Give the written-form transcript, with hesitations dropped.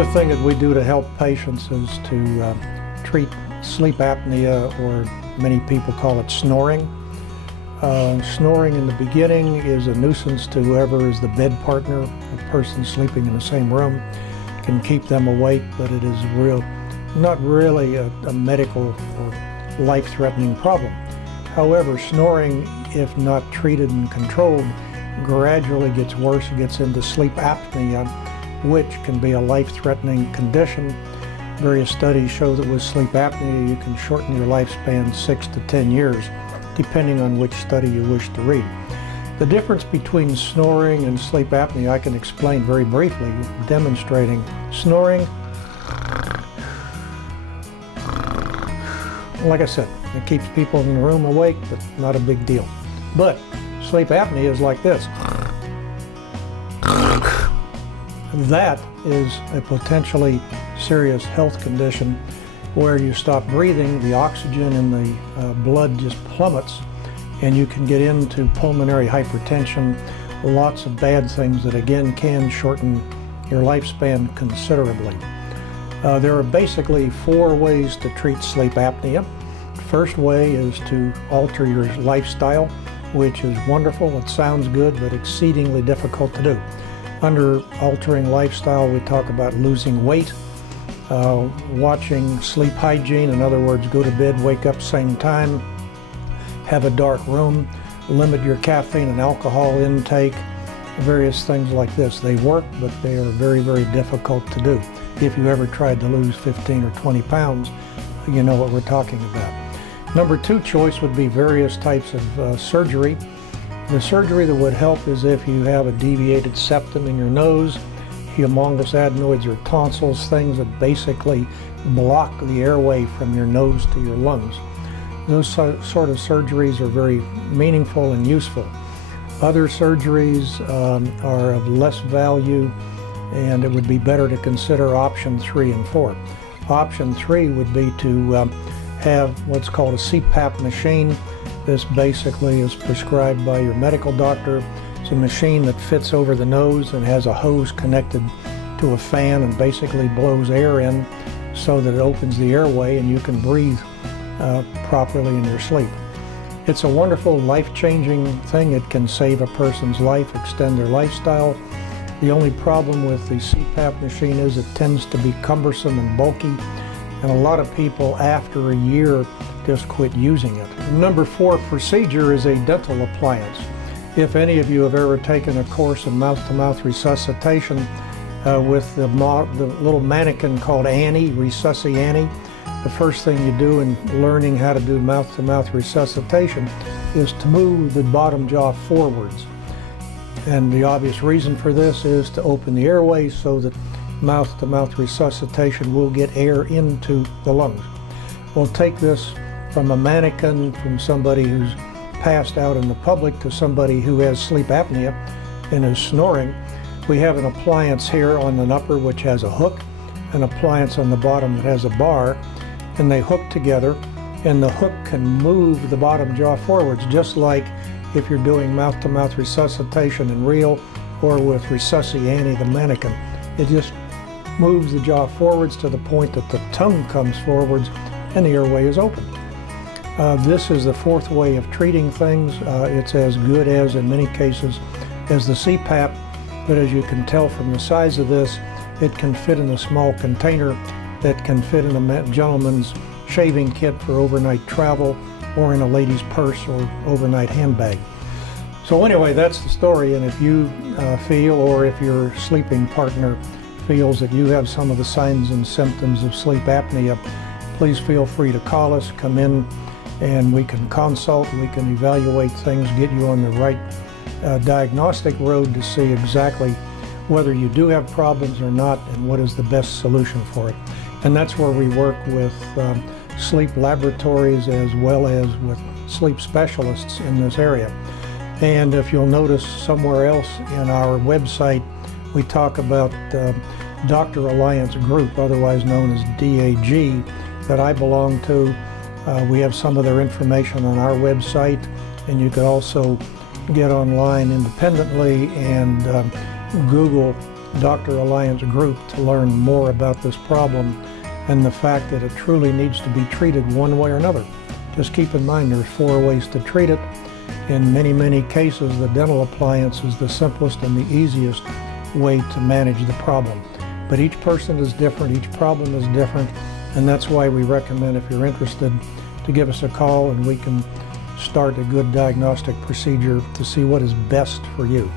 Another thing that we do to help patients is to treat sleep apnea, or many people call it snoring. Snoring in the beginning is a nuisance to whoever is the bed partner, a person sleeping in the same room. It can keep them awake, but it is not really a medical or life-threatening problem. However, snoring, if not treated and controlled, gradually gets worse. It gets into sleep apnea, which can be a life-threatening condition. Various studies show that with sleep apnea you can shorten your lifespan 6 to 10 years, depending on which study you wish to read. The difference between snoring and sleep apnea I can explain very briefly, demonstrating snoring. Like I said, it keeps people in the room awake, but not a big deal. But sleep apnea is like this. That is a potentially serious health condition where you stop breathing, the oxygen in the blood just plummets, and you can get into pulmonary hypertension, lots of bad things that again can shorten your lifespan considerably. There are basically 4 ways to treat sleep apnea. The first way is to alter your lifestyle, which is wonderful. It sounds good, but exceedingly difficult to do. Under altering lifestyle, we talk about losing weight, watching sleep hygiene, in other words, go to bed, wake up same time, have a dark room, limit your caffeine and alcohol intake, various things like this. They work, but they are very, very difficult to do. If you ever tried to lose 15 or 20 pounds, you know what we're talking about. Number 2 choice would be various types of surgery. The surgery that would help is if you have a deviated septum in your nose, humongous adenoids or tonsils, things that basically block the airway from your nose to your lungs. Those sort of surgeries are very meaningful and useful. Other surgeries are of less value, and it would be better to consider option 3 and 4. Option 3 would be to have what's called a CPAP machine. This basically is prescribed by your medical doctor. It's a machine that fits over the nose and has a hose connected to a fan and basically blows air in so that it opens the airway and you can breathe properly in your sleep. It's a wonderful, life-changing thing. It can save a person's life, extend their lifestyle. The only problem with the CPAP machine is it tends to be cumbersome and bulky, and a lot of people after a year just quit using it. Number 4 procedure is a dental appliance. If any of you have ever taken a course in mouth-to-mouth resuscitation with the little mannequin called Annie, Resusci Annie, the first thing you do in learning how to do mouth-to-mouth resuscitation is to move the bottom jaw forwards. And the obvious reason for this is to open the airway so that mouth-to-mouth resuscitation will get air into the lungs. We'll take this from a mannequin, from somebody who's passed out in the public, to somebody who has sleep apnea and is snoring. We have an appliance here on the upper which has a hook, an appliance on the bottom that has a bar, and they hook together, and the hook can move the bottom jaw forwards, just like if you're doing mouth-to-mouth resuscitation in real or with Resusci Annie, the mannequin. It just moves the jaw forwards to the point that the tongue comes forwards and the airway is open. This is the 4th way of treating things. It's as good as, in many cases, as the CPAP, but as you can tell from the size of this, it can fit in a small container that can fit in a gentleman's shaving kit for overnight travel, or in a lady's purse or overnight handbag. So anyway, that's the story, and if you feel, or if your sleeping partner feels that you have some of the signs and symptoms of sleep apnea, please feel free to call us, come in, and we can consult, we can evaluate things, get you on the right diagnostic road to see exactly whether you do have problems or not and what is the best solution for it. And that's where we work with sleep laboratories as well as with sleep specialists in this area. And if you'll notice somewhere else in our website, we talk about Doctor Alliance Group, otherwise known as DAG, that I belong to. We have some of their information on our website, and you could also get online independently and Google Doctor Alliance group to learn more about this problem and the fact that it truly needs to be treated one way or another. Just keep in mind there's 4 ways to treat it. In many, many cases, the dental appliance is the simplest and the easiest way to manage the problem. But each person is different, each problem is different, and that's why we recommend, if you're interested, to give us a call and we can start a good diagnostic procedure to see what is best for you.